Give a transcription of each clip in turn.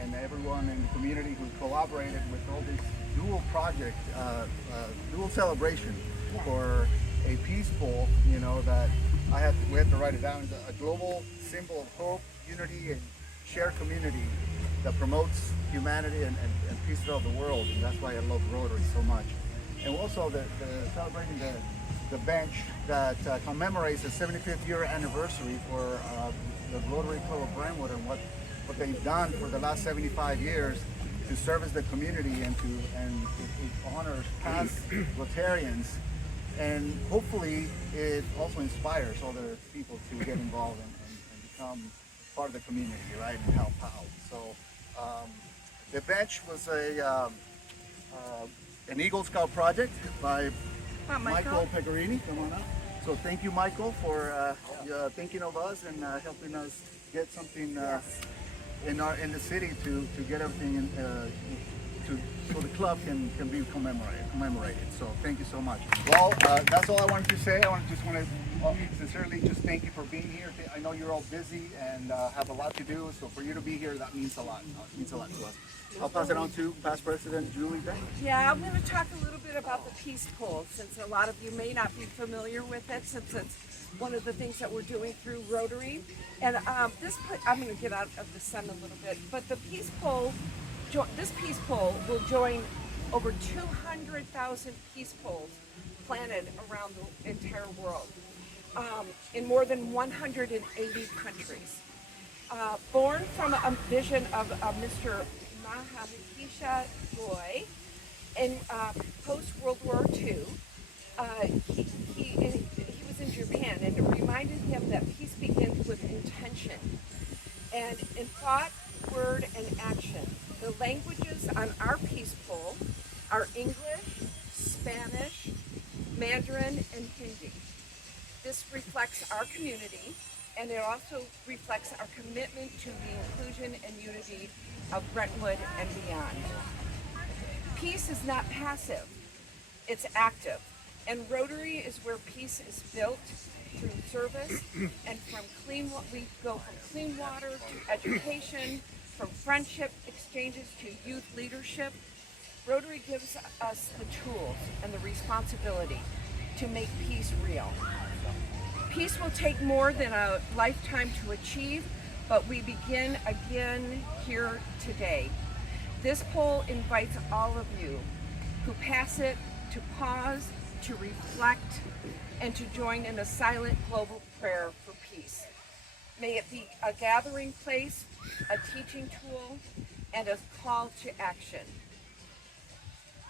and everyone in the community who collaborated with all this dual project, dual celebration for a peace pole, that we had to write it down, a global symbol of hope, unity, and shared community that promotes humanity and peace throughout the world. And that's why I love Rotary so much. And also celebrating the bench that commemorates the 75th year anniversary for the Rotary Club of Brentwood and what they've done for the last 75 years to service the community and it honors past Rotarians. And hopefully it also inspires other people to get involved and become part of the community, right, and help out. So the bench was an Eagle Scout project by Michael Pecorini. Come on up. So thank you, Michael, for thinking of us and helping us get something in the city to get everything so the club can be commemorated. So thank you so much. Well, that's all I wanted to say. I want to sincerely just thank you for being here. I know you're all busy and have a lot to do, so for you to be here, that means a lot. It means a lot to us. I'll pass it on to past President Julie. Yeah, I'm going to talk a little bit about the peace pole, since a lot of you may not be familiar with it, since it's one of the things that we're doing through Rotary. And I'm going to get out of the sun a little bit, but the peace pole, this peace pole will join over 200,000 peace poles planted around the entire world in more than 180 countries. Born from a vision of Mr. Mahamutisha Roy in post-World War II, he was in Japan, and it reminded him that peace begins with intention and in thought, word, and action. The languages on our peace pole are English, Spanish, Mandarin, and Hindi. This reflects our community, and it also reflects our commitment to the inclusion and unity of Brentwood and beyond. Peace is not passive, it's active. And Rotary is where peace is built through service, and we go from clean water to education, from friendship exchanges to youth leadership. Rotary gives us the tools and the responsibility to make peace real. Peace will take more than a lifetime to achieve, but we begin again here today. This poll invites all of you who pass it to pause, to reflect, and to join in a silent global prayer for peace. May it be a gathering place, a teaching tool, and a call to action.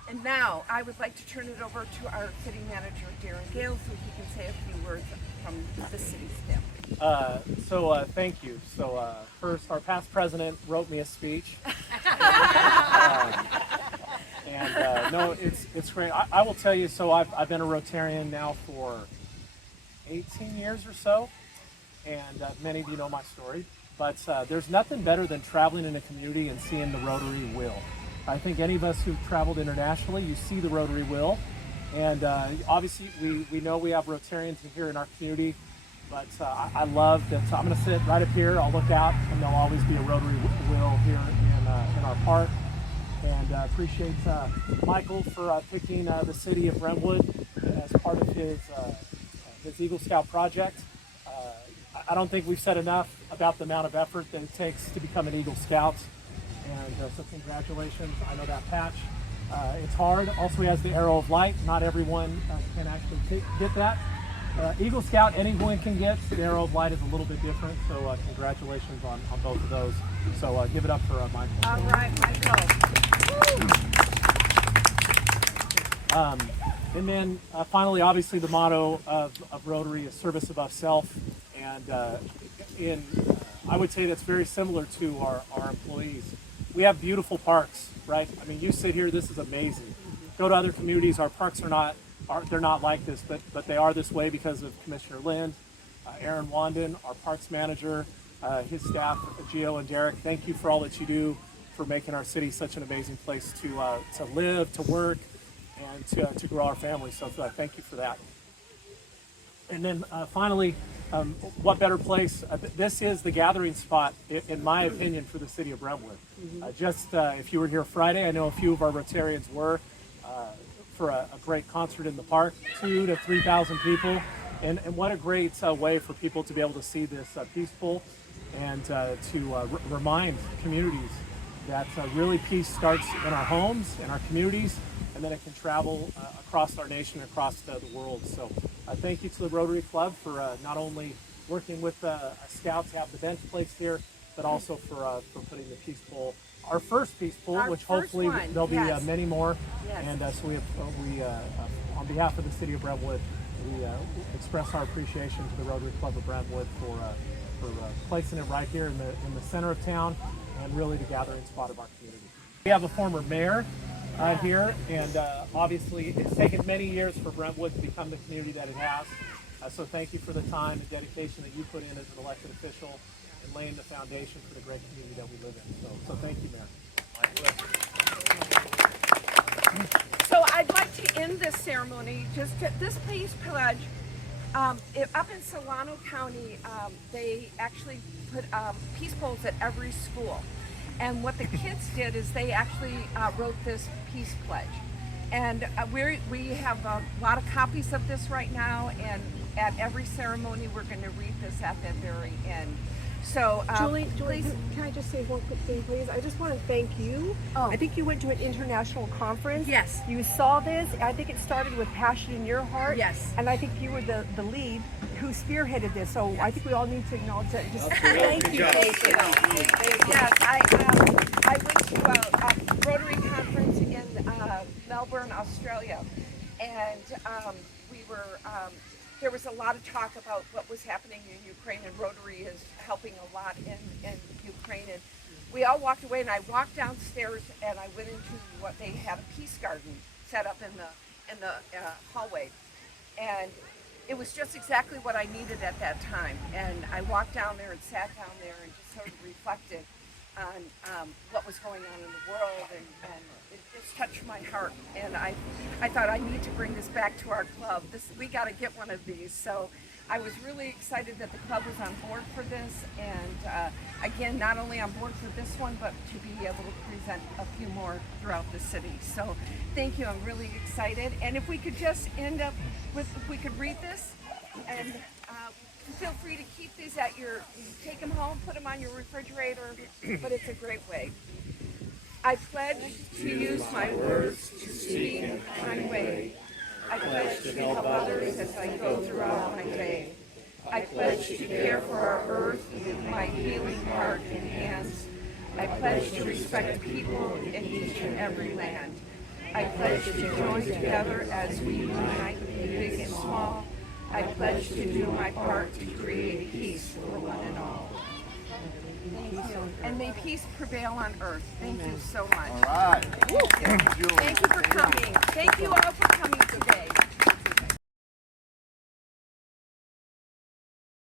And now I would like to turn it over to our city manager, Darren Gale, so he can say a few words from the city staff. Thank you. First, our past president wrote me a speech. No, it's great. I will tell you, I've been a Rotarian now for 18 years or so, and many of you know my story. But there's nothing better than traveling in a community and seeing the Rotary wheel. I think any of us who've traveled internationally, you see the Rotary wheel. And obviously, we know we have Rotarians here in our community, but I love that. I'm going to sit right up here, I'll look out, and there'll always be a Rotary wheel here in our park. And appreciate Michael for picking the city of Brentwood as part of his Eagle Scout project. I don't think we've said enough about the amount of effort that it takes to become an Eagle Scout. And so congratulations. I know that patch. It's hard. Also, he has the arrow of light. Not everyone can actually get that. Eagle Scout, anyone can get. The arrow of light is a little bit different. So congratulations on both of those. So give it up for Michael. All right, Michael. And then finally, obviously, the motto of Rotary is service above self. And I would say that's very similar to our employees. We have beautiful parks, right? I mean, you sit here, this is amazing. Go to other communities, our parks they're not like this, but they are this way because of Commissioner Lind, Aaron Wandon, our parks manager, his staff, Gio and Derek. Thank you for all that you do for making our city such an amazing place to live, to work, and to grow our family. So thank you for that. And then finally, what better place? This is the gathering spot, in my opinion, for the city of Brentwood. If you were here Friday, I know a few of our Rotarians were for a great concert in the park, 2,000 to 3,000 people, and what a great way for people to be able to see this peaceful and to remind communities that really peace starts in our homes, in our communities, and then it can travel across our nation, across the world. So thank you to the Rotary Club for not only working with Scouts to have the bench placed here, but also for putting the peace pole, our first peace pole, which hopefully there'll be many more. Yes. And so we on behalf of the city of Brentwood, we express our appreciation to the Rotary Club of Brentwood for placing it right here in the center of town, and really the gathering spot of our community. We have a former mayor here, and obviously it's taken many years for Brentwood to become the community that it has. So thank you for the time and dedication that you put in as an elected official and laying the foundation for the great community that we live in. So thank you, Mayor. So I'd like to end this ceremony, this peace pledge, up in Solano County, they actually put peace poles at every school. And what the kids did is they actually wrote this peace pledge. And we have a lot of copies of this right now, and at every ceremony we're going to read this at the very end. So, Julie, please. can I just say one quick thing, please? I just want to thank you. Oh. I think you went to an international conference. Yes. You saw this. I think it started with passion in your heart. Yes. And I think you were the lead who spearheaded this. So I think we all need to acknowledge that. Just Thank you. Thank you. Yes, I went to a Rotary conference in Melbourne, Australia, and we were. There was a lot of talk about what was happening in Ukraine, and Rotary is helping a lot in Ukraine. And we all walked away, and I walked downstairs, and I went into what they had a peace garden set up in the hallway, and it was just exactly what I needed at that time. And I walked down there and sat down there and just sort of reflected on what was going on in the world, and it just touched my heart. And I thought, I need to bring this back to our club. We got to get one of these. So I was really excited that the club was on board for this, and again, not only on board for this one, but to be able to present a few more throughout the city. So thank you, I'm really excited. And if we could just end up with, if we could read this, and feel free to keep these take them home, put them on your refrigerator, but it's a great way. I pledge to use my words to speak in a kind way. I pledge to help others as I go throughout my day. I pledge to care for our earth with my healing heart and hands. I pledge to respect people in each and every land. I pledge to join together as we unite, big and small. I pledge to do my part to create peace for one and all. Thank you. And may peace prevail on earth. Thank you so much. All right. Thank you for coming.